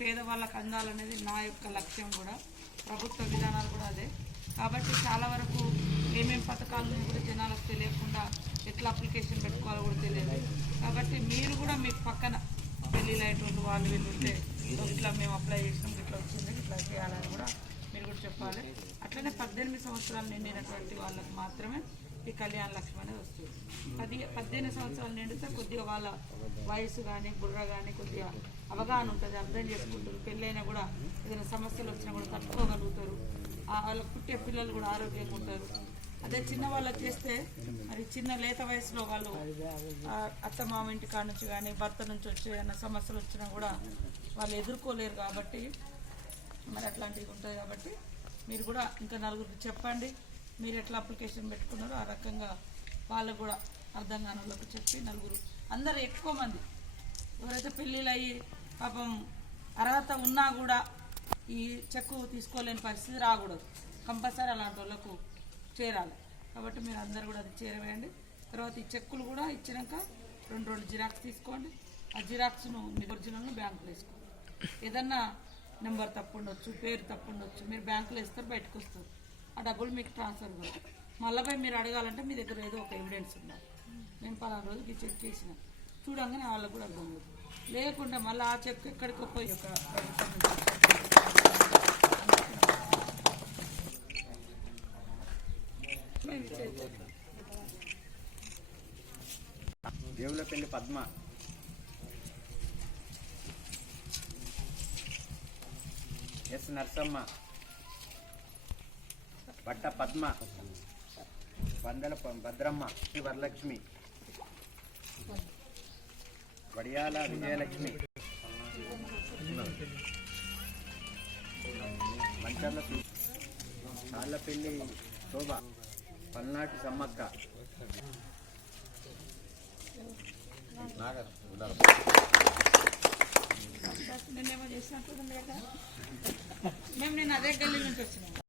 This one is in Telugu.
పేదవాళ్ళకు అందాలనేది నా యొక్క లక్ష్యం కూడా. ప్రభుత్వ విధానాలు కూడా అదే. కాబట్టి చాలా వరకు ఏమేమి పథకాలు కూడా జనాలకు తెలియకుండా ఎట్లా అప్లికేషన్ పెట్టుకోవాలో కూడా తెలియదు. కాబట్టి మీరు కూడా మీకు పక్కన పెళ్ళిళ్ళు అయ్యేటువంటి వాళ్ళు వీళ్ళు ఉంటే ఇట్లా మేము అప్లై చేసినాం ఇట్లా వచ్చింది ఇట్లా చేయాలని కూడా మీరు కూడా చెప్పాలి. అట్లనే పద్దెనిమిది సంవత్సరాలు నిండినటువంటి వాళ్ళకి మాత్రమే ఈ కళ్యాణ లక్ష్మి అనేది వస్తుంది. పది పద్దెనిమిది సంవత్సరాలు నిండితే కొద్దిగా వాళ్ళ వయసు కానీ బుర్ర కానీ కొద్దిగా అవగాహన ఉంటుంది అర్థం చేసుకుంటారు. పెళ్ళైనా కూడా ఏదైనా సమస్యలు వచ్చినా కూడా తట్టుకోగలుగుతారు. వాళ్ళకి పుట్టే పిల్లలు కూడా ఆరోగ్యంగా ఉంటారు. అదే చిన్న వాళ్ళకి చేస్తే మరి చిన్న లేత వయసులో వాళ్ళు అత్త మామ ఇంటి కాడ నుంచి కానీ భర్త నుంచి వచ్చి ఏమైనా సమస్యలు వచ్చినా కూడా వాళ్ళు ఎదుర్కోలేరు కాబట్టి మరి అట్లాంటివి ఉంటాయి కాబట్టి మీరు కూడా ఇంకా నలుగురికి చెప్పండి. మీరు ఎట్లా అప్లికేషన్ పెట్టుకున్నారో ఆ రకంగా వాళ్ళకు కూడా అర్థం కాని వాళ్ళకు చెప్పి నలుగురు. అందరు ఎక్కువ మంది. ఎవరైతే పెళ్ళిళ్ళు అయ్యి పాపం అర్హత ఉన్నా కూడా ఈ చెక్కు తీసుకోలేని పరిస్థితి రాకూడదు. కంపల్సరీ అలాంటి వాళ్ళకు చేరాలి. కాబట్టి మీరు అందరు కూడా అది చేరవేయండి. తర్వాత ఈ చెక్కులు కూడా ఇచ్చినాక రెండు రెండు జిరాక్స్ తీసుకోండి. ఆ జిరాక్స్ను మీ ఒరిజినల్ను బ్యాంకులో వేసుకోండి. ఏదన్నా నెంబర్ తప్పు ఉండొచ్చు పేరు తప్పు ఉండొచ్చు మీరు బ్యాంకులో వేస్తారు బయటకు వస్తారు. ఆ డబ్బులు మీకు ట్రాన్స్ఫర్ కాదు మళ్ళీ మీరు అడగాలంటే మీ దగ్గర ఏదో ఒక ఎవిడెన్స్ ఉండాలి నేను పలానా రోజుకి చెక్ చేసిన. చూడంగానే వాళ్ళకు కూడా అర్థం అవుతుంది. లేకుండా మళ్ళీ ఆ చెక్ ఎక్కడికో పోయి ఒక మేము దేవులపల్లి పద్మ. ఎస్ నర్సమ్మ. పట్ట పద్మ. వందల భద్రమ్మ శ్రీ వరలక్ష్మి. వడియాల విజయలక్ష్మి. మంచర్ల సు- తాళ్ళపల్లి శోభ. పల్నాటి సమ్మక్క. మేము నేను అదే గల్లీ నుంచి వచ్చినాం.